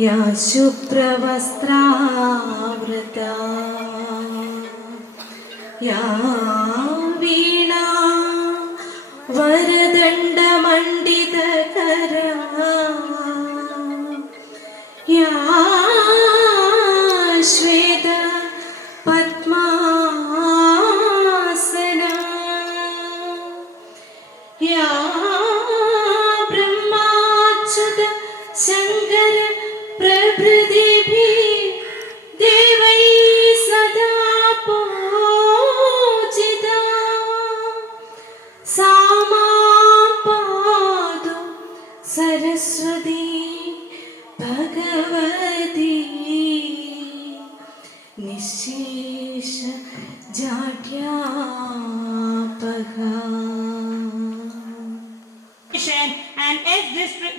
या शुभ्रवस्त्रावृता या वीणा वरदण्डमण्डितकरा या श्वेत पद्मासना या ब्रह्माच्युत शङ्कर प्रभृतिभिः देवैः सदा पूजिता सा मां पातु सरस्वती भगवती निःशेष जाड्यापहा. And as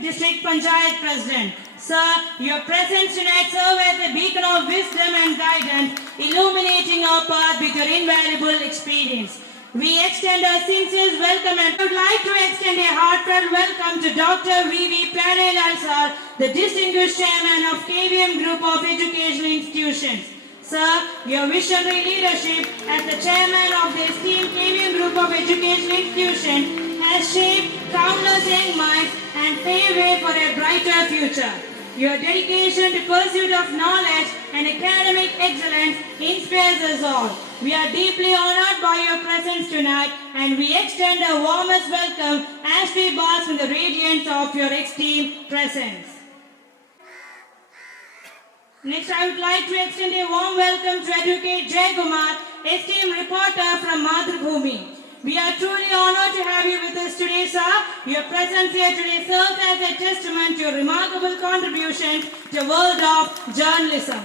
District Panchayat President, Sir, your presence tonight serves as a beacon of wisdom and guidance, illuminating our path with your invaluable experience. We extend our sincere welcome and would like to extend a heartfelt welcome to Dr. V.V. Pyarelal Sir, the distinguished chairman of KVM Group of Educational Institutions. Sir, your visionary leadership as the chairman of the esteemed KVM Group of Educational Institutions has shaped countless young minds and paved way for a brighter future. Your dedication to pursuit of knowledge and academic excellence inspires us all. We are deeply honored by your presence tonight and we extend our warmest welcome as we bask in the radiance of your esteemed presence. Next, I would like to extend a warm welcome to Advocate Jay Kumar, esteemed reporter from Madhubhumi. We are truly honored to have you with us today, sir. Your presence here today serves as a testament to your remarkable contributions to the world of journalism.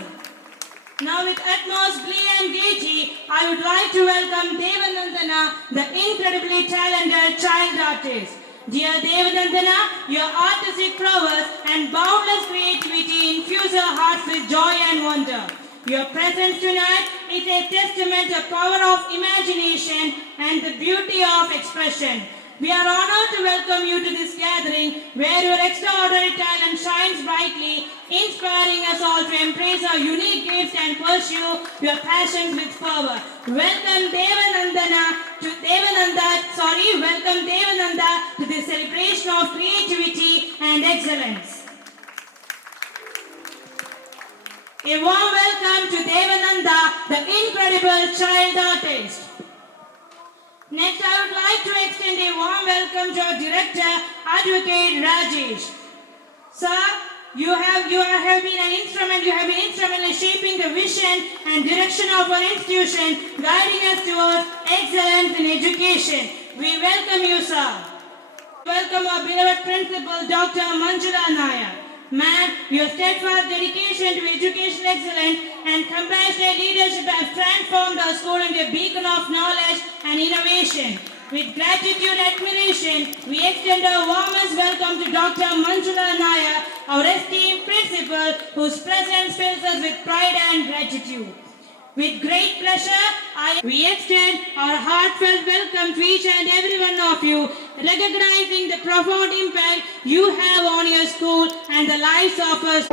Now, with utmost glee and gaiety, I would like to welcome Devanandana, the incredibly talented child artist. Dear Devanandana, your artistic prowess and boundless creativity infuse our hearts with joy and wonder. Your presence tonight is a testament to the power of imagination and the beauty of expression. We are honored to welcome you to this gathering where your extraordinary talent shines brightly, inspiring us all to embrace our unique gifts and pursue your passions with fervor. Welcome Devananda to this celebration of creativity and excellence. A warm welcome to Devananda, the incredible child artist. Next, I would like to extend a warm welcome to our director, Advocate Rajesh. Sir, you have been instrumental in shaping the vision and direction of our institution, guiding us towards excellence in education. We welcome you, sir. Welcome our beloved principal, Dr. Manjula Nair. Ma'am, your steadfast dedication to educational excellence and compassionate leadership have transformed our school into a beacon of knowledge and innovation. With gratitude and admiration, we extend our warmest welcome to Dr. Manjula Nair, our esteemed principal, whose presence fills us with pride and gratitude. With great pleasure, we extend our heartfelt welcome to each and every one of you, recognizing the profound impact you have on your school and the lives of us.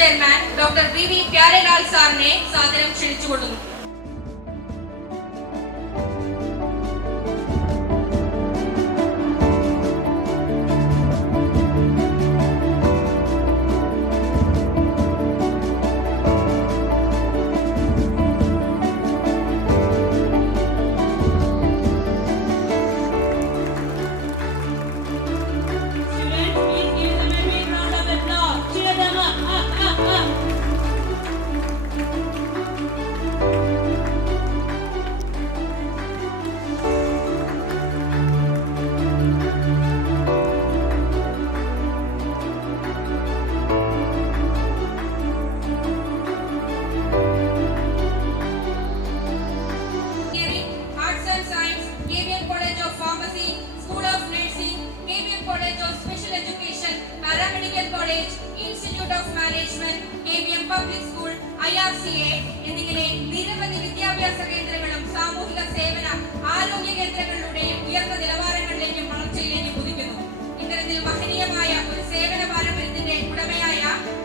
Chairman doctor V.V. Pyarelal സാറിനെ സാദരം ക്ഷണിച്ചുകൊള്ളുന്നു. Public school, IRCA എന്നിങ്ങനെ നിരവധി വിദ്യാഭ്യാസ കേന്ദ്രങ്ങളും സാമൂഹിക സേവന ആരോഗ്യ കേന്ദ്രങ്ങളിലൂടെയും ഉയർന്ന നിലവാരങ്ങളിലേക്കും വളർച്ചയിലേക്കും കുതിക്കുന്നു. ഇത്തരത്തിൽ മഹനീയമായ ഒരു സേവന പാരമ്പര്യത്തിന്റെ ഉടമയായ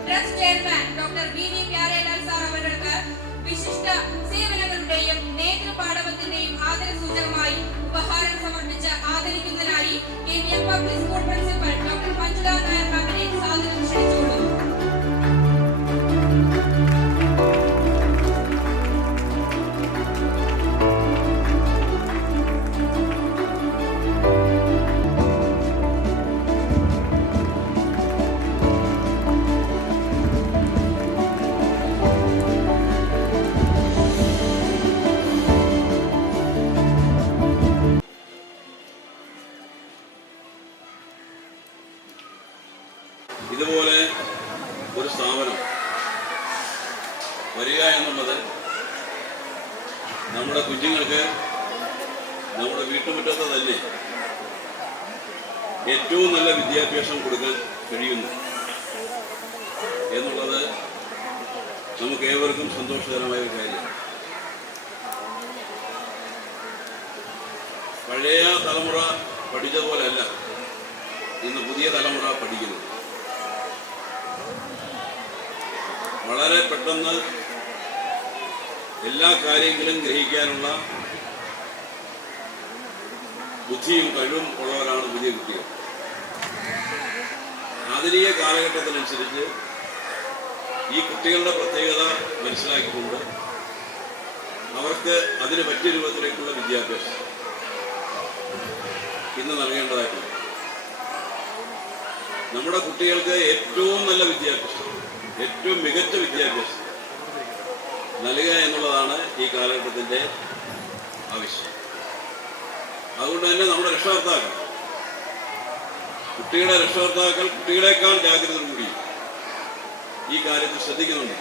trust chairman doctor VV Pyarelal sir അവർക്ക് വിശിഷ്ട സേവനങ്ങളുടെയും നേതൃപാടവത്തിന്റെയും ആദരസൂചകമായി ഉപഹാരം സമർപ്പിച്ച് ആദരിക്കുന്നതിനായി KVM public school principal doctor Manjula Nair മാമിനെ സാദരം ക്ഷണിച്ചുകൊള്ളുന്നു. ഇതുപോലെ ഒരു സ്ഥാപനം വരിക എന്നുള്ളത് നമ്മുടെ കുഞ്ഞുങ്ങൾക്ക് നമ്മുടെ വീട്ടുമുറ്റത്ത് തന്നെ ഏറ്റവും നല്ല വിദ്യാഭ്യാസം കൊടുക്കാൻ കഴിയുന്നു എന്നുള്ളത് നമുക്ക് ഏവർക്കും സന്തോഷകരമായ ഒരു കാര്യമാണ്. പഴയ തലമുറ പഠിച്ചതുപോലെയല്ല ഇന്ന് പുതിയ തലമുറ പഠിക്കുന്നത്. വളരെ പെട്ടെന്ന് എല്ലാ കാര്യങ്ങളും ഗ്രഹിക്കാനുള്ള ബുദ്ധിയും കഴിവും ഉള്ളവരാണ് പുതിയ കുട്ടികൾ. ആധുനിക കാലഘട്ടത്തിനനുസരിച്ച് ഈ കുട്ടികളുടെ പ്രത്യേകത മനസ്സിലാക്കിക്കൊണ്ട് അവർക്ക് അതിന് പറ്റിയ രൂപത്തിലേക്കുള്ള വിദ്യാഭ്യാസം ഇന്ന് നൽകേണ്ടതായിട്ടുണ്ട്. നമ്മുടെ കുട്ടികൾക്ക് ഏറ്റവും നല്ല വിദ്യാഭ്യാസം, ഏറ്റവും മികച്ച വിദ്യാഭ്യാസം നൽകുക എന്നുള്ളതാണ് ഈ കാലഘട്ടത്തിൻ്റെ ആവശ്യം. അതുകൊണ്ട് തന്നെ നമ്മുടെ രക്ഷകർത്താക്കൾ, കുട്ടികളുടെ രക്ഷകർത്താക്കൾ കുട്ടികളെക്കാൾ ജാഗ്രതയോടുകൂടി ഈ കാര്യത്തിൽ ശ്രദ്ധിക്കുന്നുണ്ട്.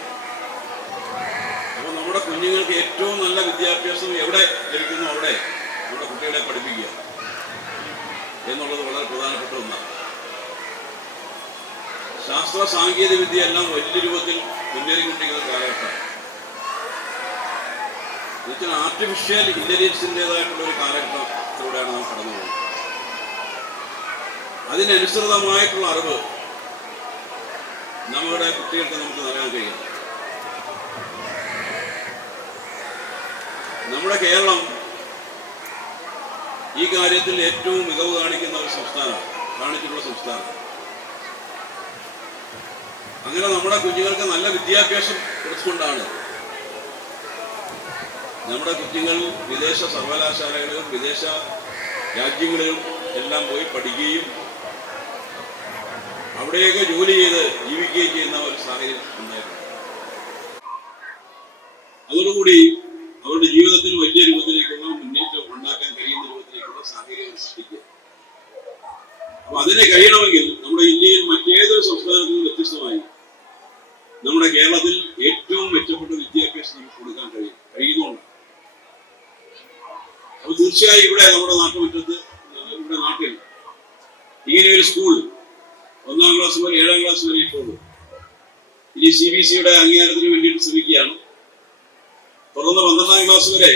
അപ്പോൾ നമ്മുടെ കുഞ്ഞുങ്ങൾക്ക് ഏറ്റവും നല്ല വിദ്യാഭ്യാസം എവിടെ ലഭിക്കുന്നു അവിടെ നമ്മുടെ കുട്ടികളെ പഠിപ്പിക്കുക എന്നുള്ളത് വളരെ പ്രധാനപ്പെട്ട ഒന്നാണ്. ശാസ്ത്ര സാങ്കേതിക വിദ്യ എല്ലാം വലിയ രൂപത്തിൽ മുന്നേറിക്കൊണ്ടിരിക്കുന്ന കാലഘട്ടമാണ്. എന്നുവെച്ചാൽ ആർട്ടിഫിഷ്യൽ ഇന്റലിജൻസിൻ്റെതായിട്ടുള്ള ഒരു കാലഘട്ടത്തിലൂടെയാണ് നാം കടന്നു പോകുന്നത്. അതിനനുസൃതമായിട്ടുള്ള അറിവ് നമ്മുടെ കുട്ടികൾക്ക് നമുക്ക് നൽകാൻ കഴിയും. നമ്മുടെ കേരളം ഈ കാര്യത്തിൽ ഏറ്റവും മികവ് കാണിക്കുന്ന ഒരു സംസ്ഥാനമാണ്, കാണിച്ചിട്ടുള്ള സംസ്ഥാനം. അങ്ങനെ നമ്മുടെ കുഞ്ഞുങ്ങൾക്ക് നല്ല വിദ്യാഭ്യാസം കൊടുത്തുകൊണ്ടാണ് നമ്മുടെ കുഞ്ഞുങ്ങൾ വിദേശ സർവകലാശാലകളിലും വിദേശ രാജ്യങ്ങളിലും എല്ലാം പോയി പഠിക്കുകയും അവിടെയൊക്കെ ജോലി ചെയ്ത് ജീവിക്കുകയും ചെയ്യുന്ന ഒരു സാഹചര്യം ഉണ്ടായിട്ടുണ്ട്. അതോടുകൂടി അവരുടെ ജീവിതത്തിൽ വലിയ രൂപത്തിലേക്കുള്ള മുന്നേറ്റം ഉണ്ടാക്കാൻ കഴിയുന്ന രൂപത്തിലേക്കുള്ള സാഹചര്യം സൃഷ്ടിക്കുക. അപ്പൊ അതിനെ കഴിയണമെങ്കിൽ നമ്മുടെ ഇന്ത്യയിൽ മറ്റേതൊരു സംസ്ഥാനത്തിൽ നിന്ന് വ്യത്യസ്തമായി നമ്മുടെ കേരളത്തിൽ ഏറ്റവും മെച്ചപ്പെട്ട വിദ്യാഭ്യാസം നമുക്ക് കൊടുക്കാൻ കഴിയുന്നുണ്ട്. അപ്പൊ തീർച്ചയായും ഇവിടെ നമ്മുടെ നാട്ടുമുറ്റത്ത്, ഇവിടെ നാട്ടിൽ ഇങ്ങനെയൊരു സ്കൂൾ 1ാം ക്ലാസ് മുതൽ 7ാം ക്ലാസ് വരെ ഇട്ടുള്ളൂ. ഇനി CBSEയുടെ അംഗീകാരത്തിന് വേണ്ടിയിട്ട് ശ്രമിക്കുകയാണ്. തുടർന്ന് 12ാം ക്ലാസ് വരെ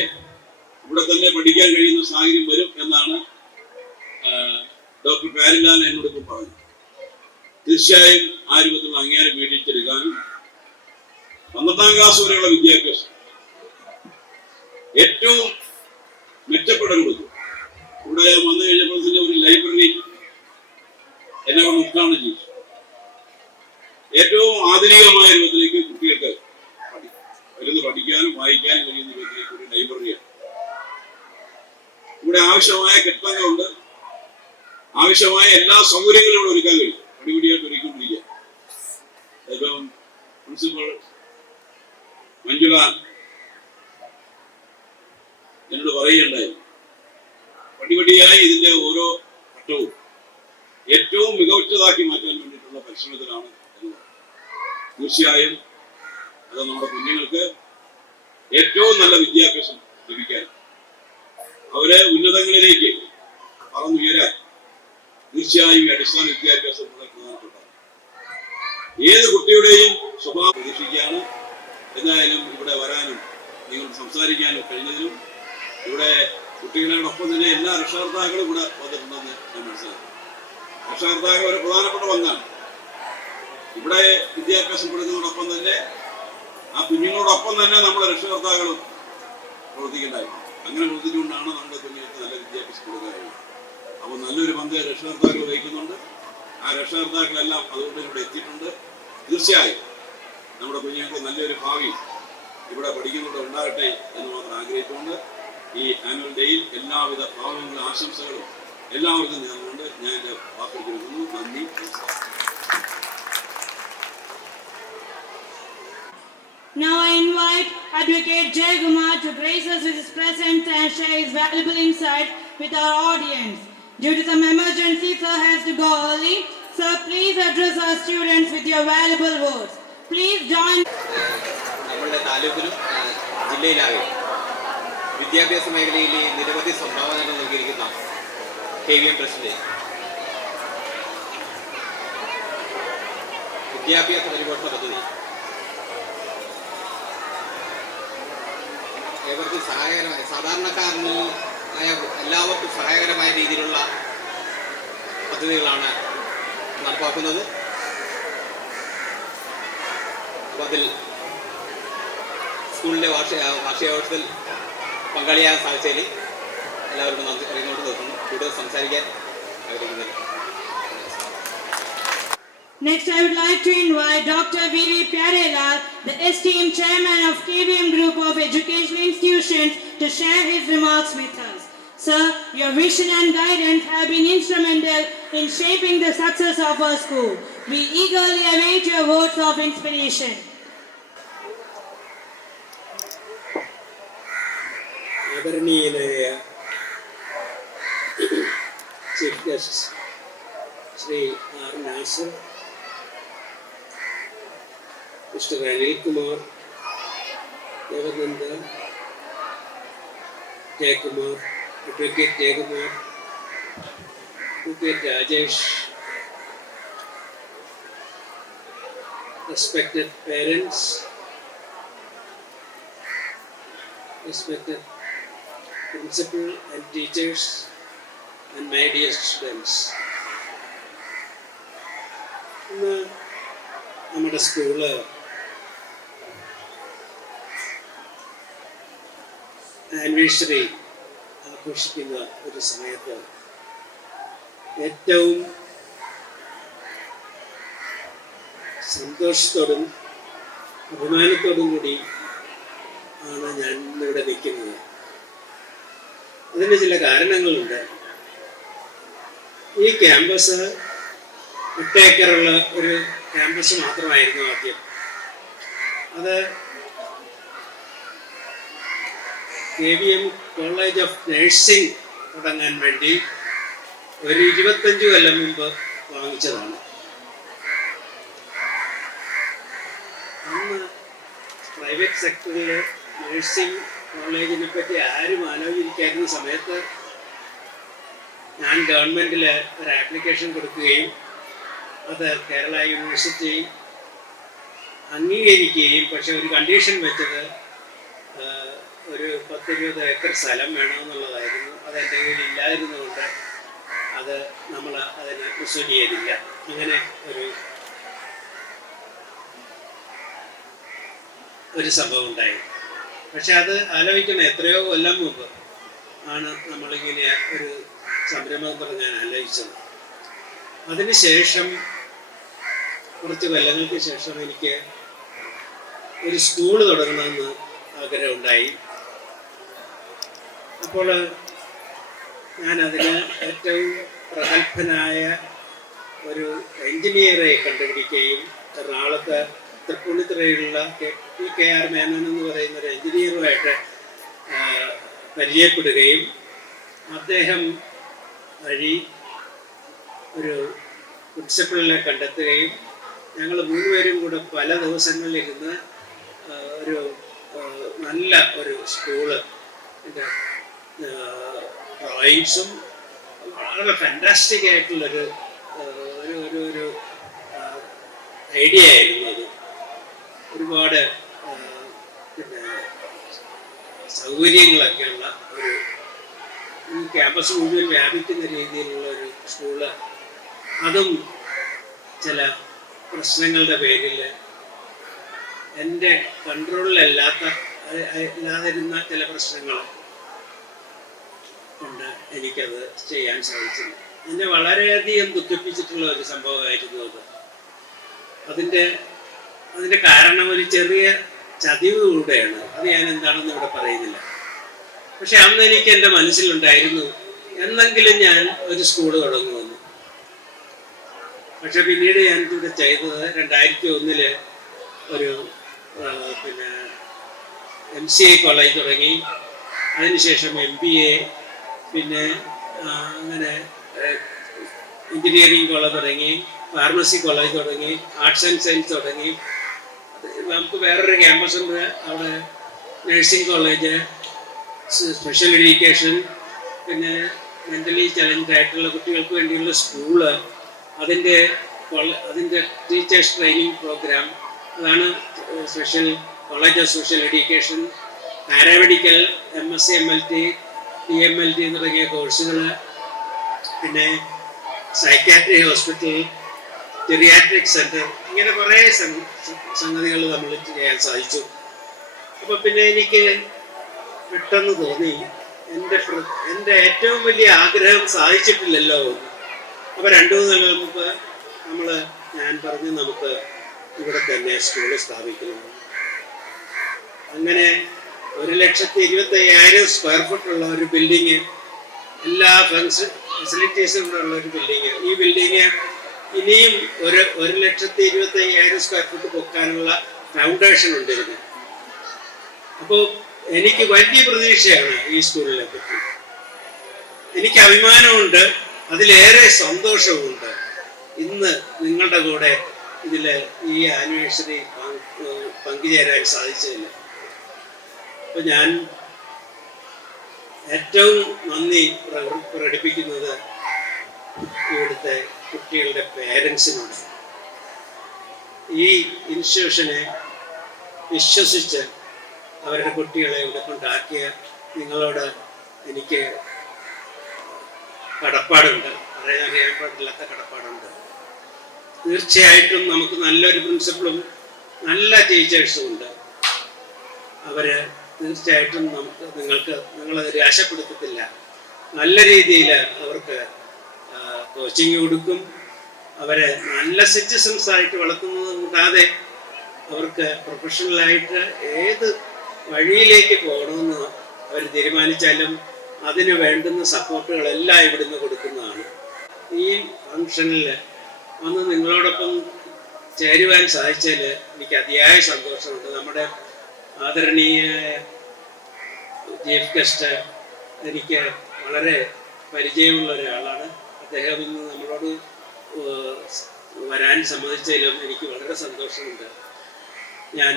ഇവിടെ തന്നെ പഠിക്കാൻ കഴിയുന്ന സാഹചര്യം വരും എന്നാണ് ഡോക്ടർ പ്യാരേലാൽ എന്നോട് ഇപ്പോൾ പറഞ്ഞത്. തീർച്ചയായും ആ രൂപത്തിലുള്ള അംഗീകാരം മേടിച്ചെടുക്കാനും 12ാം ക്ലാസ് വരെയുള്ള വിദ്യാഭ്യാസം ഏറ്റവും മെച്ചപ്പെടേണ്ടത് ഇവിടെ വന്നു കഴിഞ്ഞപ്പോൾ തന്നെ ഒരു ലൈബ്രറി എന്നെ കൊണ്ട് ഉദ്ഘാടനം ചെയ്തു. ഏറ്റവും ആധുനികമായ രൂപത്തിലേക്ക് കുട്ടികൾക്ക് ഇരുന്ന് പഠിക്കാനും വായിക്കാനും കഴിയുന്ന രൂപത്തിലേക്ക് ഒരു ലൈബ്രറിയാണ്. ഇവിടെ ആവശ്യമായ കെട്ടിടങ്ങളുണ്ട്, ആവശ്യമായ എല്ലാ സൗകര്യങ്ങളും ഇവിടെ ഒരുക്കാൻ കഴിയും. പടിപടിയായിട്ട് ഒരുക്കിക്കൊണ്ടിരിക്കുക. ഇപ്പം പ്രിൻസിപ്പൽ മഞ്ജുള എന്നോട് പറയുകയുണ്ടായി, പടിപടിയായി ഇതിന്റെ ഓരോ ഘട്ടവും ഏറ്റവും മികവുറ്റതാക്കി മാറ്റാൻ വേണ്ടിയിട്ടുള്ള പരിശ്രമത്തിലാണ് എന്ന്. തീർച്ചയായും അത് നമ്മുടെ കുഞ്ഞുങ്ങൾക്ക് ഏറ്റവും നല്ല വിദ്യാഭ്യാസം ലഭിക്കാൻ, അവരെ ഉന്നതങ്ങളിലേക്ക് പറന്നുയരാൻ തീർച്ചയായും ഈ അടിസ്ഥാന വിദ്യാഭ്യാസം വളരെ പ്രധാനപ്പെട്ടതാണ്. ഏത് കുട്ടിയുടെയും സ്വഭാവ പ്രതീക്ഷിക്കുകയാണ്. എന്തായാലും ഇവിടെ വരാനും നിങ്ങൾ സംസാരിക്കാനും കഴിഞ്ഞതിലും ഇവിടെ കുട്ടികളോടൊപ്പം തന്നെ എല്ലാ രക്ഷകർത്താക്കളും ഇവിടെ വന്നിട്ടുണ്ടെന്ന് ഞാൻ മനസ്സിലാക്കി. രക്ഷകർത്താക്കൾ ഒരു പ്രധാനപ്പെട്ട പങ്കാണ്. ഇവിടെ വിദ്യാഭ്യാസം കൊടുക്കുന്നതോടൊപ്പം തന്നെ ആ കുഞ്ഞുങ്ങളോടൊപ്പം തന്നെ നമ്മുടെ രക്ഷകർത്താക്കളും പ്രവർത്തിക്കേണ്ടായിരുന്നു. അങ്ങനെ പ്രവർത്തിച്ചുകൊണ്ടാണ് നമ്മുടെ കുഞ്ഞുങ്ങൾക്ക് നല്ല വിദ്യാഭ്യാസം കൊടുക്കാറുള്ളത്. അപ്പോൾ നല്ലൊരു പങ്ക് രക്ഷകർത്താക്കൾ വഹിക്കുന്നുണ്ട്. ആ രക്ഷകർത്താക്കളെല്ലാം അതുകൊണ്ട് ഇവിടെ എത്തിയിട്ടുണ്ട്. തീർച്ചയായും നമ്മുടെ കുഞ്ഞുങ്ങൾക്ക് നല്ലൊരു ഭാവി ഇവിടെ പഠിക്കുന്നതോടെ ഉണ്ടാകട്ടെ എന്ന് മാത്രം ആഗ്രഹിച്ചുകൊണ്ട് ഈ ആനുവൽ ഡേയിൽ എല്ലാവിധ ഭാവങ്ങളും ആശംസകളും എല്ലാവർക്കും നേർന്നുകൊണ്ട് ഞാൻ എൻ്റെ വാക്കുകൾ കൊടുക്കുന്നു. നന്ദി, നമസ്കാരം. Now I invite Advocate Jay Kumar to grace us with his presence and share his valuable insight with our audience. Due to some emergency, sir has to go early. Sir, please address our students with your valuable words. Please join. നമ്മളുടെ താലൂക്കിലും ജില്ലയിലാകെ വിദ്യാഭ്യാസ മേഖലയിൽ നിരവധി സംഭാവനകൾ നൽകിയിരിക്കുന്ന KVM president വിദ്യാഭ്യാസ പരിപോഷണ പദ്ധതി ഏവർക്കും സഹായകരമായ, സാധാരണക്കാരനായ എല്ലാവർക്കും സഹായകരമായ രീതിയിലുള്ള പദ്ധതികളാണ് നടപ്പാക്കുന്നത്. അപ്പോൾ അതിൽ സ്കൂളിൻ്റെ വാർഷികാഘോഷത്തിൽ പങ്കാളിയാകാൻ സാധിച്ചതിൽ എല്ലാവർക്കും നന്ദി അറിയുന്നോട്ട് നിർത്തുന്നു. കൂടുതൽ സംസാരിക്കാൻ ആഗ്രഹിക്കുന്നത്. Next, I would like to invite Dr. Viri Pyarelal, the esteemed chairman of KVM Group of Educational Institutions, to share his remarks with us. Sir, your vision and guidance have been instrumental in shaping the success of our school. We eagerly await your words of inspiration. ആദരണീയനായ chief guest Shri R Nasar, Mr Anilkumar, Devananda, Jayakumar, advocate Jayakumar, advocate Rajesh, respected parents, respected principal and teachers, and my dear students. ഇന്ന് നമ്മുടെ school anniversary ആഘോഷിക്കുന്ന ഒരു സമയത്ത് ഏറ്റവും സന്തോഷത്തോടും അഭിമാനത്തോടും കൂടി ആണ് ഞാൻ ഇന്നിവിടെ നിൽക്കുന്നത്. അതിന് ചില കാരണങ്ങളുണ്ട്. ഈ ക്യാമ്പസ് 8 ഏക്കറുള്ള ഒരു ക്യാമ്പസ് മാത്രമായിരുന്നു ആദ്യം. അത് KVM കോളേജ് ഓഫ് നഴ്സിംഗ് തുടങ്ങാൻ വേണ്ടി ഒരു 25 കൊല്ലം മുമ്പ് വാങ്ങിച്ചതാണ്. അന്ന് പ്രൈവറ്റ് സെക്ടറിൽ നഴ്സിംഗ് കോളേജിനെ പറ്റി ആരും ആലോചിക്കാതിരുന്ന സമയത്ത് ഞാൻ ഗവൺമെൻറ്റിൽ ഒരു ആപ്ലിക്കേഷൻ കൊടുക്കുകയും അത് കേരള യൂണിവേഴ്സിറ്റി അംഗീകരിക്കുകയും, പക്ഷെ ഒരു കണ്ടീഷൻ വെച്ചത് ഒരു 10-20 ഏക്കർ സ്ഥലം വേണമെന്നുള്ളതായിരുന്നു. അതെൻ്റെ കയ്യിൽ ഇല്ലായിരുന്നുകൊണ്ട് അത് നമ്മൾ അതിനെ പ്രൊസീഡ് ചെയ്തില്ല. അങ്ങനെ ഒരു സംഭവം ഉണ്ടായി. പക്ഷെ അത് ആലോചിക്കണം, എത്രയോ കൊല്ലം മുമ്പ് ആണ് നമ്മളിങ്ങനെ ഒരു സംരംഭം തുടങ്ങാൻ ആലോചിച്ചത്. അതിനുശേഷം കുറച്ച് കൊല്ലങ്ങൾക്ക് ശേഷം എനിക്ക് ഒരു സ്കൂൾ തുടങ്ങണമെന്ന് ആഗ്രഹമുണ്ടായി. അപ്പോൾ ഞാനതിന് ഏറ്റവും പ്രഗത്ഭനായ ഒരു എൻജിനീയറെ കണ്ടുപിടിക്കുകയും എറണാകുളത്ത് തൃപ്പൂണിത്തുറയിലുള്ള KR മേനോൻ എന്ന് പറയുന്ന ഒരു എൻജിനീയറുമായിട്ട് പരിചയപ്പെടുകയും അദ്ദേഹം വഴി ഒരു പ്രിൻസിപ്പളിനെ കണ്ടെത്തുകയും ഞങ്ങൾ 3 പേരും കൂടെ പല ദിവസങ്ങളിലിരുന്ന് ഒരു നല്ല ഒരു സ്കൂള് ഡ്രോയിങ്സും വളരെ ഫാൻറ്റാസ്റ്റിക് ആയിട്ടുള്ളൊരു ഒരു ഐഡിയ ആയിരുന്നു അത്. ഒരുപാട് പിന്നെ സൗകര്യങ്ങളൊക്കെയുള്ള ഒരു ഈ ക്യാമ്പസ് മുഴുവൻ വ്യാപിക്കുന്ന രീതിയിലുള്ള ഒരു സ്കൂള്, അതും ചില പ്രശ്നങ്ങളുടെ പേരിൽ എൻ്റെ കൺട്രോളിലല്ലാതിരുന്ന ചില പ്രശ്നങ്ങൾ കൊണ്ട് എനിക്കത് ചെയ്യാൻ സാധിച്ചില്ല. എന്നെ വളരെയധികം ദുഃഖിപ്പിച്ചിട്ടുള്ള ഒരു സംഭവമായിരുന്നു അത്. അതിൻ്റെ കാരണം ഒരു ചെറിയ ചതിവ് കൂടെയാണ്. അത് ഞാൻ എന്താണെന്ന് ഇവിടെ പറയുന്നില്ല. പക്ഷെ അന്ന് എനിക്ക് എൻ്റെ മനസ്സിലുണ്ടായിരുന്നു, എന്നെങ്കിലും ഞാൻ ഒരു സ്കൂൾ തുടങ്ങുമെന്ന്. പക്ഷെ പിന്നീട് ഞാൻ ഇവിടെ ചെയ്തത് 2001 ഒരു പിന്നെ MCA കോളേജ് തുടങ്ങി. അതിനുശേഷം MBA, പിന്നെ അങ്ങനെ എഞ്ചിനീയറിംഗ് കോളേജ് തുടങ്ങി, ഫാർമസി കോളേജ് തുടങ്ങി, ആർട്സ് ആൻഡ് സയൻസ് തുടങ്ങി. നമുക്ക് വേറൊരു ക്യാമ്പസ് ഉണ്ട്, അവിടെ നഴ്സിംഗ് കോളേജ്, സ്പെഷ്യൽ എഡ്യൂക്കേഷൻ, പിന്നെ മെൻ്റലി ചലഞ്ചഡ് ആയിട്ടുള്ള കുട്ടികൾക്ക് വേണ്ടിയുള്ള സ്കൂള്, അതിൻ്റെ ടീച്ചേഴ്സ് ട്രെയിനിങ് പ്രോഗ്രാം, അതാണ് special college of special education, paramedical, MSc MLT, PMLT തുടങ്ങിയ കോഴ്സുകൾ, പിന്നെ സൈക്യാട്രി ഹോസ്പിറ്റൽ, ജെറിയാട്രിക് സെൻറ്റർ, ഇങ്ങനെ കുറേ സംഗതികൾ നമ്മൾ ചെയ്യാൻ സാധിച്ചു. അപ്പോൾ പിന്നെ എനിക്ക് പെട്ടെന്ന് തോന്നി, എൻ്റെ ഏറ്റവും വലിയ ആഗ്രഹം സാധിച്ചിട്ടില്ലല്ലോ. അപ്പോൾ 2-3 കൊല്ലം മുമ്പ് ഞാൻ പറഞ്ഞു, നമുക്ക് ഇവിടെ തന്നെ സ്കൂൾ സ്ഥാപിക്കണം. അങ്ങനെ 1,25,000 സ്ക്വയർ ഫുട്ടുള്ള ഒരു ബിൽഡിങ്, എല്ലാ ഫെസിലിറ്റീസും കൂടെ ഉള്ള ഒരു ബിൽഡിങ്. ഈ ബിൽഡിങ് ഇനിയും 1,25,000 സ്ക്വയർ ഫുട്ട് പൊക്കാനുള്ള ഫൗണ്ടേഷൻ ഉണ്ട്. അപ്പോൾ എനിക്ക് വലിയ പ്രതീക്ഷയാണ് ഈ സ്കൂളിനെ പറ്റി. എനിക്ക് അഭിമാനമുണ്ട്, അതിലേറെ സന്തോഷവുമുണ്ട് ഇന്ന് നിങ്ങളുടെ കൂടെ ഇതിൽ ഈ ആനിവേഴ്സറി പങ്കുചേരാൻ സാധിച്ചതില്ല. അപ്പോൾ ഞാൻ ഏറ്റവും നന്ദി പ്രകടിപ്പിക്കുന്നത് ഇവിടുത്തെ കുട്ടികളുടെ പേരൻസിനോട്. ഈ ഇൻസ്റ്റിറ്റ്യൂഷനെ വിശ്വസിച്ച് അവരുടെ കുട്ടികളെ ഇവിടെ കൊണ്ടാക്കിയ നിങ്ങളോട് എനിക്ക് കടപ്പാടുണ്ട്, അറിയാൻ പാടില്ലാത്ത കടപ്പാടുണ്ട്. തീർച്ചയായിട്ടും നമുക്ക് നല്ലൊരു പ്രിൻസിപ്പളും നല്ല ടീച്ചേഴ്സും ഉണ്ട്. അവർ തീർച്ചയായിട്ടും നിങ്ങളത് നിരാശപ്പെടുത്തത്തില്ല. നല്ല രീതിയിൽ അവർക്ക് കോച്ചിങ് കൊടുക്കും. അവരെ നല്ല സിറ്റിസൺസ് ആയിട്ട് വളർത്തുന്നത് കൂടാതെ അവർക്ക് പ്രൊഫഷണലായിട്ട് ഏത് വഴിയിലേക്ക് പോകണമെന്ന് അവർ തീരുമാനിച്ചാലും അതിന് വേണ്ടുന്ന സപ്പോർട്ടുകളെല്ലാം ഇവിടുന്ന് കൊടുക്കുന്നതാണ്. ഈ ഫംഗ്ഷനിൽ വന്ന് നിങ്ങളോടൊപ്പം ചേരുവാൻ സാധിച്ചതിൽ എനിക്ക് അതിയായ സന്തോഷമുണ്ട്. നമ്മുടെ ആദരണീയമായ ചീഫ് ഗസ്റ്റ് എനിക്ക് വളരെ പരിചയമുള്ള ഒരാളാണ്. അദ്ദേഹം ഇന്ന് നമ്മളോട് വരാൻ സമ്മതിച്ചതിലും എനിക്ക് വളരെ സന്തോഷമുണ്ട്. ഞാൻ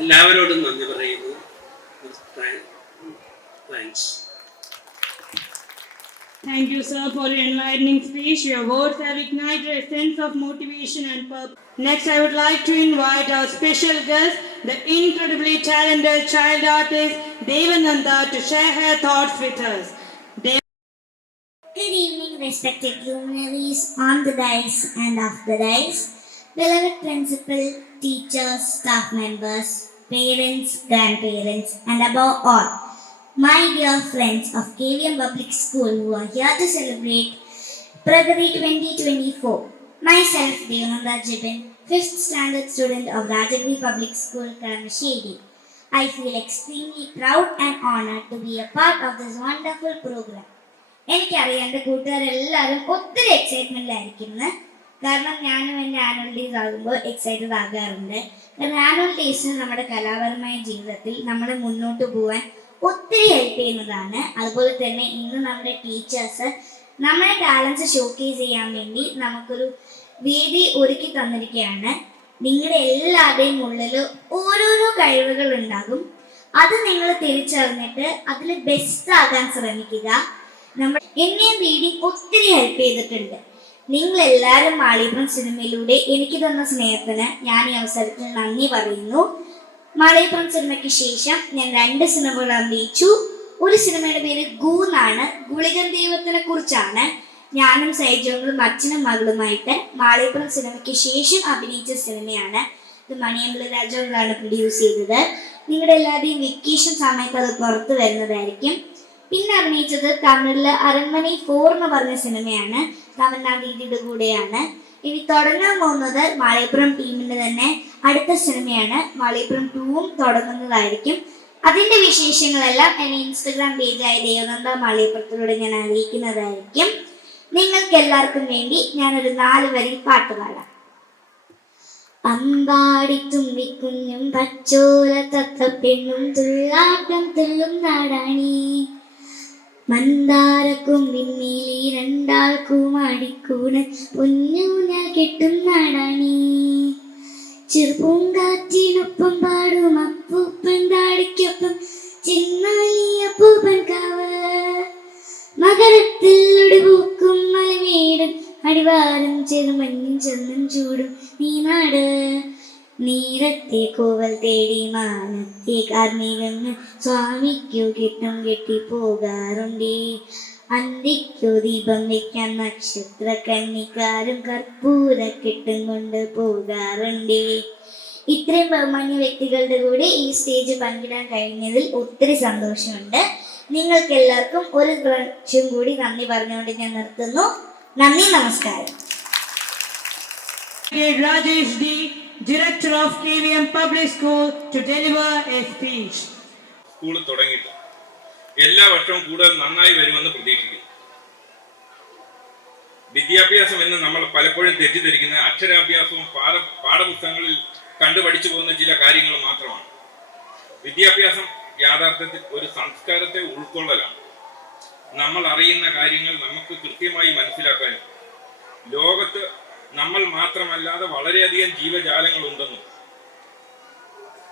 എല്ലാവരോടും നന്ദി പറയുന്നു. Thanks. Thank you, sir, for your enlightening speech. Your words have ignited a sense of motivation and purpose. Next, I would like to invite our special guest, the incredibly talented child artist Devananda, to share her thoughts with us. Good evening, respected luminaries on the dais and off the dais, beloved principal, teachers, staff members, parents, grandparents, and above all, my dear friends of KVM Public School who are here to celebrate Pragati 2024. Myself, Devananda Jibin, 5th standard student of Rajagiri Public School, Karamashedi. I feel extremely proud and honored to be a part of this wonderful program. എനിക്കറിയാം എൻ്റെ കൂട്ടുകാരെല്ലാവരും ഒത്തിരി എക്സൈറ്റ്മെൻറ്റിലായിരിക്കുന്നത്. കാരണം ഞാനും എൻ്റെ annual days ആകുമ്പോൾ excited ആകാറുണ്ട്. കാരണം annual ഡേയ്സിന് നമ്മുടെ കലാപരമായ ജീവിതത്തിൽ നമ്മൾ മുന്നോട്ട് പോകാൻ ഒത്തിരി ഹെൽപ്പ് ചെയ്യുന്നതാണ്. അതുപോലെ തന്നെ ഇന്ന് നമ്മുടെ ടീച്ചേഴ്സ് നമ്മുടെ ടാലൻസ് ഷോക്കേസ് ചെയ്യാൻ വേണ്ടി നമുക്കൊരു വേദി ഒരുക്കി തന്നിരിക്കുകയാണ്. നിങ്ങളുടെ എല്ലാവരുടെയും ഉള്ളിൽ ഓരോരോ കഴിവുകൾ ഉണ്ടാകും. അത് നിങ്ങൾ തിരിച്ചറിഞ്ഞിട്ട് അതിൽ ബെസ്റ്റ് ആകാൻ ശ്രമിക്കുക. എന്നെയും റീഡിങ് ഒത്തിരി ഹെൽപ്പ് ചെയ്തിട്ടുണ്ട്. നിങ്ങളെല്ലാവരും മാളികപ്പുറം സിനിമയിലൂടെ എനിക്ക് തന്ന സ്നേഹത്തിന് ഞാൻ ഈ അവസരത്തിൽ നന്ദി പറയുന്നു. മാളികപ്പുറം സിനിമയ്ക്ക് ശേഷം ഞാൻ 2 സിനിമകൾ അഭിനയിച്ചു. ഒരു സിനിമയുടെ പേര് ഗൂന്നാണ്, ഗുളികൻ ദൈവത്തിനെ കുറിച്ചാണ്. ഞാനും സൈജോങ്ങളും അച്ഛനും മകളുമായിട്ട് മാളികപ്പുറം സിനിമയ്ക്ക് ശേഷം അഭിനയിച്ച സിനിമയാണ്. ഇത് മണിയമ്പിള രാജോകളാണ് പ്രൊഡ്യൂസ് ചെയ്തത്. നിങ്ങളുടെ എല്ലാവരുടെയും വെക്കേഷൻ സമയത്ത് അത് പുറത്തു വരുന്നതായിരിക്കും. പിന്നെ അഭിനയിച്ചത് തമിഴില് അരൺമണി 4 എന്ന് പറഞ്ഞ സിനിമയാണ്. തമിഴ്നാട് രീതിയുടെ കൂടെയാണ്. ഇനി തുടങ്ങാൻ പോകുന്നത് മാളികപ്പുറം ടീമിന്റെ തന്നെ അടുത്ത സിനിമയാണ്. മാളികപ്പുറം 2ഉം തുടങ്ങുന്നതായിരിക്കും. അതിന്റെ വിശേഷങ്ങളെല്ലാം എന്റെ ഇൻസ്റ്റഗ്രാം പേജായ ദേവനന്ദ മാളികപ്പുറത്തിലൂടെ ഞാൻ അറിയിക്കുന്നതായിരിക്കും. നിങ്ങൾക്ക് എല്ലാവർക്കും വേണ്ടി ഞാനൊരു 4 വരി പാട്ട് പാടാം. അമ്പാടി തുമ്പിക്കുഞ്ഞും പച്ചോല തത്തപ്പെണ്ണും തുള്ളാട്ടം തുള്ളും നാടാണി, മന്ദാരക്കൊമ്പിന്മേലി 2 ആൾക്കും അടിക്കൂണ് പൊന്നൂഞ്ഞാൽ കെട്ടും നാടാണി, ചെറുപൂങ്കാറ്റിനൊപ്പം പാടും അപ്പൂപ്പൻ താടിക്കൊപ്പം ചെന്നാലി അപ്പൂപ്പൻ കാവ്, മകരത്തിൽ ഒടിപൂക്കും മലമേടും അടിവാരം ചെറുമഞ്ഞും ചെന്നും ചൂടും നീ നാട്, നീരത്തെ കോവൽ തേടി മാനത്തെ കാർമികങ്ങൾ സ്വാമിക്കു കെട്ടും കെട്ടിപ്പോകാറുണ്ടേ, അന്തിക്കു ദീപം വയ്ക്കാൻ നക്ഷത്ര കന്നിക്കാരും കർപ്പൂര കെട്ടും കൊണ്ട് പോകാറുണ്ടേ. ഇത്രയും ബഹുമാന്യ വ്യക്തികളുടെ കൂടെ ഈ സ്റ്റേജ് പങ്കിടാൻ കഴിഞ്ഞതിൽ ഒത്തിരി സന്തോഷമുണ്ട്. നിങ്ങൾക്ക് എല്ലാവർക്കും ഒരു പ്രാവശ്യം കൂടി നന്ദി പറഞ്ഞുകൊണ്ട് ഞാൻ നിർത്തുന്നു. നന്ദി, നമസ്കാരം. Rajesh D, Director of KVM Public School, to deliver a speech. School തുടങ്ങിയിട്ട് എല്ലാ വർഷവും കൂടുതൽ നന്നായി വരുമെന്ന് പ്രതീക്ഷിക്കുന്നു. വിദ്യാഭ്യാസം എന്ന് നമ്മൾ പലപ്പോഴും തെറ്റിദ്ധരിക്കുന്ന അക്ഷരാഭ്യാസവും പാഠപുസ്തകങ്ങളിൽ കണ്ടുപഠിച്ചു പോകുന്ന ചില കാര്യങ്ങൾ മാത്രമാണ്. വിദ്യാഭ്യാസം യാഥാർത്ഥ്യത്തിൽ ഒരു സംസ്കാരത്തെ ഉൾക്കൊള്ളലാണ്. നമ്മൾ അറിയുന്ന കാര്യങ്ങൾ നമുക്ക് കൃത്യമായി മനസ്സിലാക്കാനും ലോകത്ത് നമ്മൾ മാത്രമല്ലാതെ വളരെയധികം ജീവജാലങ്ങളുണ്ടെന്നും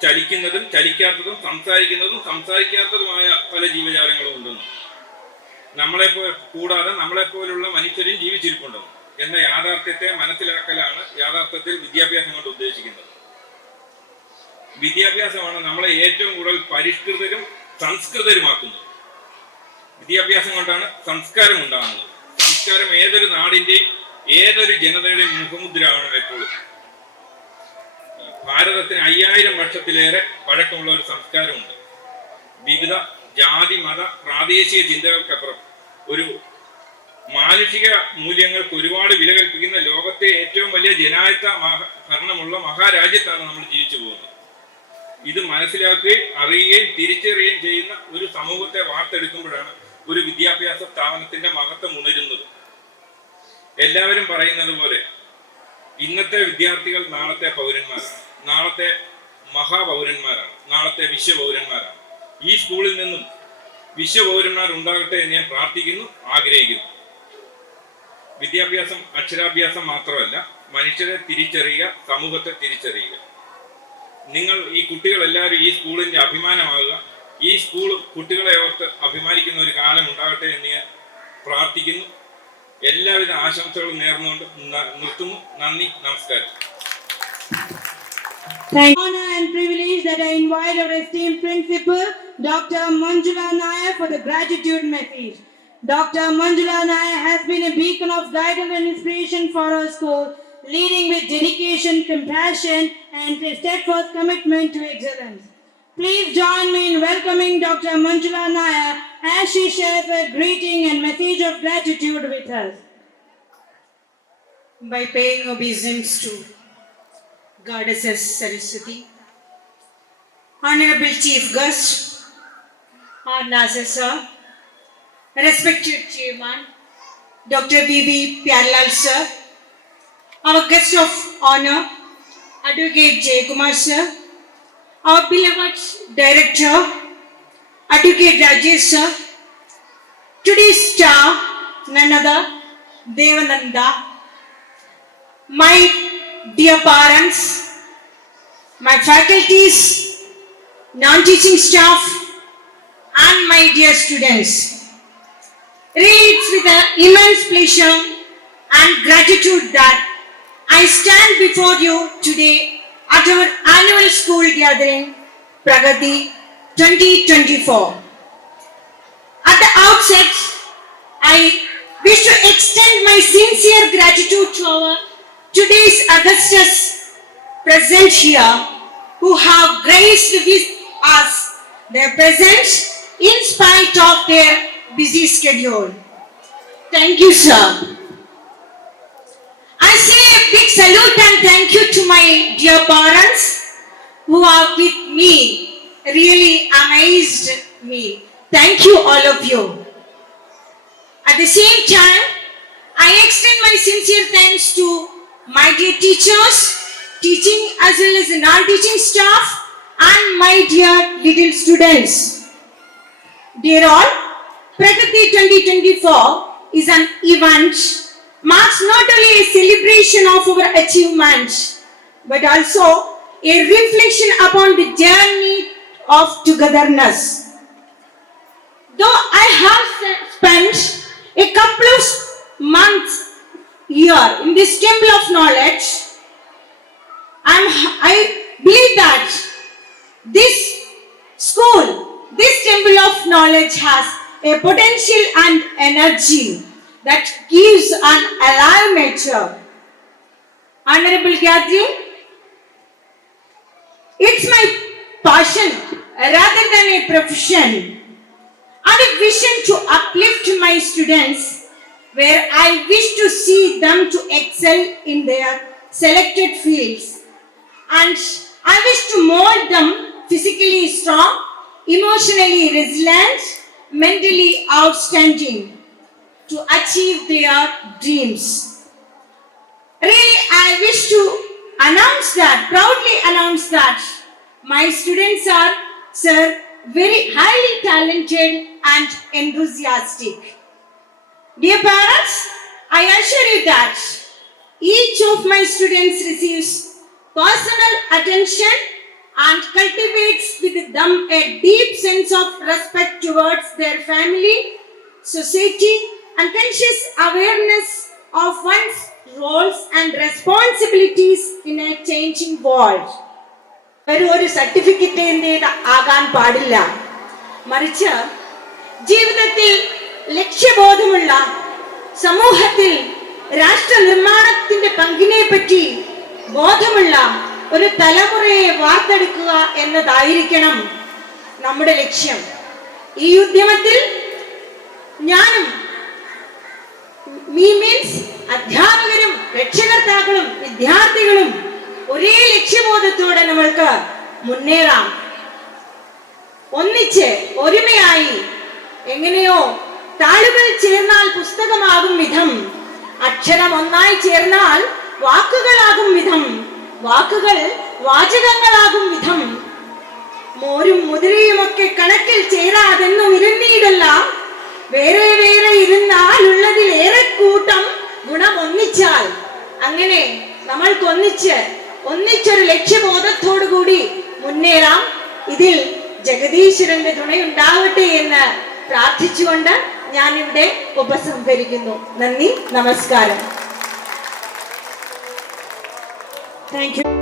ചലിക്കുന്നതും ചലിക്കാത്തതും സംസാരിക്കുന്നതും സംസാരിക്കാത്തതുമായ പല ജീവജാലങ്ങളും ഉണ്ടെന്നും കൂടാതെ നമ്മളെപ്പോലുള്ള മനുഷ്യരും ജീവിച്ചിരിപ്പുണ്ടെന്നും എന്ന യാഥാർത്ഥ്യത്തെ മനസ്സിലാക്കലാണ് യഥാർത്ഥത്തിൽ വിദ്യാഭ്യാസം കൊണ്ട് ഉദ്ദേശിക്കുന്നത്. വിദ്യാഭ്യാസമാണ് നമ്മളെ ഏറ്റവും കൂടുതൽ പരിഷ്കൃതരും സംസ്കൃതരുമാക്കുന്നത്. വിദ്യാഭ്യാസം കൊണ്ടാണ് സംസ്കാരം ഉണ്ടാകുന്നത്. സംസ്കാരം ഏതൊരു നാടിന്റെയും ഏതൊരു ജനതയുടെയും മുഖമുദ്രയാണ് എപ്പോഴും. ഭാരതത്തിന് 5000 വർഷത്തിലേറെ പഴക്കമുള്ള ഒരു സംസ്കാരമുണ്ട്. വിവിധ ജാതി മത പ്രാദേശിക ചിന്തകൾക്കപ്പുറം ഒരു മാനുഷിക മൂല്യങ്ങൾക്ക് ഒരുപാട് വില കൽപ്പിക്കുന്ന ലോകത്തെ ഏറ്റവും വലിയ ജനാധിപത്യ ഭരണമുള്ള മഹാരാജ്യത്താണ് നമ്മൾ ജീവിച്ചു പോകുന്നത്. ഇത് മനസ്സിലാക്കുകയും അറിയുകയും തിരിച്ചറിയുകയും ചെയ്യുന്ന ഒരു സമൂഹത്തെ വാർത്തെടുക്കുമ്പോഴാണ് ഒരു വിദ്യാഭ്യാസ സ്ഥാപനത്തിന്റെ മഹത്വം ഉണരുന്നത്. എല്ലാവരും പറയുന്നത് പോലെ ഇന്നത്തെ വിദ്യാർത്ഥികൾ നാളത്തെ പൗരന്മാരാണ്, നാളത്തെ മഹാപൗരന്മാരാണ്, നാളത്തെ വിശ്വപൗരന്മാരാണ്. ഈ സ്കൂളിൽ നിന്നും വിശ്വപൗരന്മാർ ഉണ്ടാകട്ടെ എന്ന് ഞാൻ പ്രാർത്ഥിക്കുന്നു, ആഗ്രഹിക്കുന്നു. വിദ്യാഭ്യാസം അക്ഷരാഭ്യാസം മാത്രമല്ല, മനുഷ്യരെ തിരിച്ചറിയുക, സമൂഹത്തെ തിരിച്ചറിയുക. നിങ്ങൾ ഈ കുട്ടികളെല്ലാവരും ഈ സ്കൂളിന്റെ അഭിമാനമാകുക. ഈ സ്കൂൾ കുട്ടികളെ ഓർത്ത് അഭിമാനിക്കുന്ന ഒരു കാലം ഉണ്ടാകട്ടെ എന്ന് ഞാൻ പ്രാർത്ഥിക്കുന്നു. എല്ലാവിധ ആശംസകളും നേർന്നുകൊണ്ട് നിർത്തുന്നു. നന്ദി, നമസ്കാരം. Honor and privilege that I invite our esteemed principal, Dr. Manjula Nair, for the gratitude message. Dr. Manjula Nair has been a beacon of guidance and inspiration for our school, leading with dedication, compassion, and a steadfast commitment to excellence. Please join me in welcoming Dr. Manjula Nair as she shares a greeting and message of gratitude with us. By paying obeisance to Goddess Saraswati, Honorable Chief Guest, our Nasir Sir, respected Chairman, Dr. B.B. Pyarlal Sir, our guest of honor, Advocate J. Kumar Sir, our beloved Director, Advocate Rajesh Sir, today's star, none other, Devananda, my dear parents, my faculties, non-teaching staff, and my dear students. Really, it's with an immense pleasure and gratitude that I stand before you today at our annual school gathering, Pragati 2024. At the outset, I wish to extend my sincere gratitude to our today's Augustus present here, who have graced with us their presence in spite of their busy schedule. Thank you, sir. I say a big salute and thank you to my dear parents who are with me, really amazed me. Thank you, all of you. At the same time, I extend my sincere thanks to my dear teachers, teaching as well as the non-teaching staff, and my dear little students. Dear all, Pragati 2024 is an event, marks not only a celebration of our achievements, but also a reflection upon the journey of togetherness. Though I have spent a couple of months here in this temple of knowledge, I believe that this school, this temple of knowledge has a potential and energy that gives an alive nature. Honorable gathering, it's my passion rather than a profession and a vision to uplift my students, where I wish to see them to excel in their selected fields, and I wish to mold them physically strong, emotionally resilient, mentally outstanding to achieve their dreams. Really, I wish to proudly announce that my students are, sir, very highly talented and enthusiastic. Dear parents, I assure you that each of my students receives personal attention and cultivates with them a deep sense of respect towards their family, society, and conscious awareness of one's roles and responsibilities in a changing world. ഒരു certificate ആകാൻ പാടില്ല, മറിച്ച് ജീവിതത്തിൽ ലക്ഷ്യബോധമുള്ള സമൂഹത്തിൽ രാഷ്ട്ര നിർമ്മാണത്തിന്റെ പങ്കിനെ പറ്റി ബോധമുള്ള ഒരു തലമുറയെ വാർത്തെടുക്കുക എന്നതായിരിക്കണം നമ്മുടെ ലക്ഷ്യം. ഈ ഉദ്യമത്തിൽ ഞാനും മീൻസ് അധ്യാപകരും രക്ഷകർത്താക്കളും വിദ്യാർത്ഥികളും ഒരേ ലക്ഷ്യബോധത്തോടെ നമ്മൾക്ക് മുന്നേറാം. ഒന്നിച്ച് ഒരുമയായി എങ്ങനെയോ താളുകൾ ചേർന്നാൽ പുസ്തകമാകും വിധം, അക്ഷരം ഒന്നായി ചേർന്നാൽ വാക്കുകളാകും വിധം, വാക്കുകൾ വാചകങ്ങളാകും വിധം, മോരും മുതിരയുമൊക്കെ കണക്കിൽ ചേരാതെന്നും ഇരുന്നീടല്ല, വേറെ വേറെ ഇരുന്നാൽ ഉള്ളതിൽ ഏറെ കൂട്ടം ഗുണം ഒന്നിച്ചാൽ. അങ്ങനെ ഒന്നിച്ചൊരു ലക്ഷ്യബോധത്തോടു കൂടി മുന്നേറാം. ഇതിൽ ജഗദീശ്വരന്റെ തുണയുണ്ടാവട്ടെ എന്ന് പ്രാർത്ഥിച്ചുകൊണ്ട് ഞാനിവിടെ ഉപസംഹരിക്കുന്നു. നന്ദി, നമസ്കാരം. Thank you.